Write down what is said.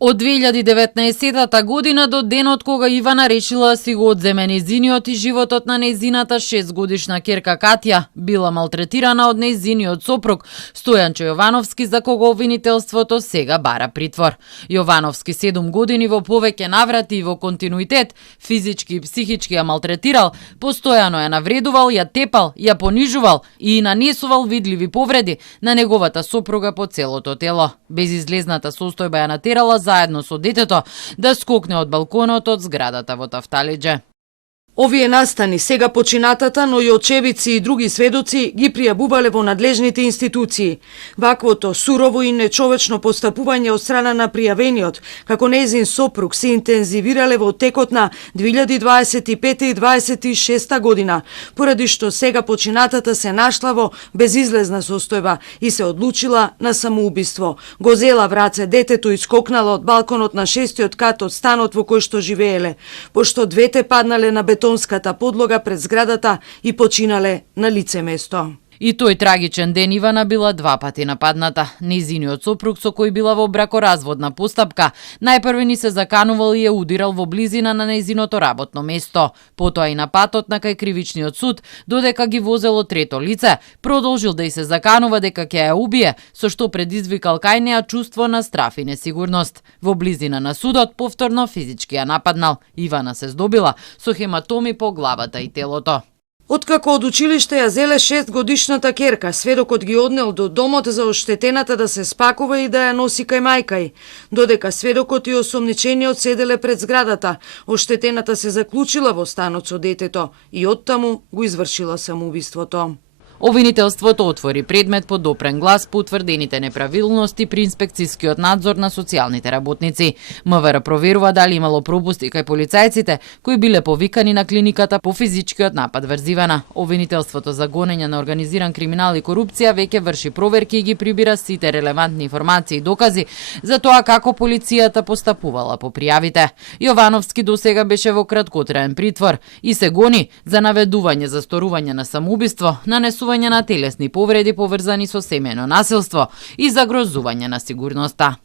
Од 2019 година до денот кога Ивана решила да си го одземе нејзиниот и животот на нејзината 6-годишна ќерка Катја била малтретирана од нејзиниот сопруг Стојанчо Јовановски, за кого обвинителството сега бара притвор. Јовановски 7 години во повеќе наврати и во континуитет физички и психички ја малтретирал, постојано ја навредувал, ја тепал, ја понижувал и нанесувал видливи повреди на неговата сопруга по целото тело. Безизлезната состојба ја натерала заедно со детето да скокне од балконот од зградата во Тафталиџе. Овие настани сега починатата, но и очевици и други сведоци ги пријавувале во надлежните институции. Ваквото сурово и нечовечно постапување од страна на пријавениот, како нејзин сопруг, се интензивирале во текот на 2025 и 2026 година, поради што сега починатата се нашла во безизлезна состојба и се одлучила на самоубиство. Го зела в раце детето и скокнала од балконот на 6-тиот кат од станот во кој што живееле, пошто двете паднале на бетонската подлога пред зградата и починале на лице место. И тој трагичен ден Ивана била 2 пати нападната. Нејзиниот сопруг со кој била во бракоразводна постапка најпрво ни се заканувал и ја удирал во близина на нејзиното работно место. Потоа и на патот на кај кривичниот суд, додека ги возело трето лице, продолжил да и се заканува дека ќе ја убие, со што предизвикал кај неа чувство на страф и несигурност. Во близина на судот повторно физички ја нападнал. Ивана се здобила со хематоми по главата и телото. Откако од училиште ја зеле 6-годишната ќерка, сведокот ги однел до домот за оштетената да се спакува и да ја носи кај мајкај. Додека сведокот и осомничениот седеле пред зградата, оштетената се заклучила во станот со детето и оттаму го извршила самоубиството. Обвинителството отвори предмет по допрен глас по утврдените неправилности при инспекцијскиот надзор на социјалните работници. МВР проверува дали имало пропусти кај полицајците кои биле повикани на клиниката по физичкиот напад врз Ивана. Обвинителството за гонење на организиран криминал и корупција веќе врши проверки и ги прибира сите релевантни информации и докази за тоа како полицијата постапувала по пријавите. Јовановски досега беше во краткотраен притвор и се гони за наведување за сторување на самоубиство, нанесување на телесни повреди поврзани со семејно насилство и загрозување на сигурноста.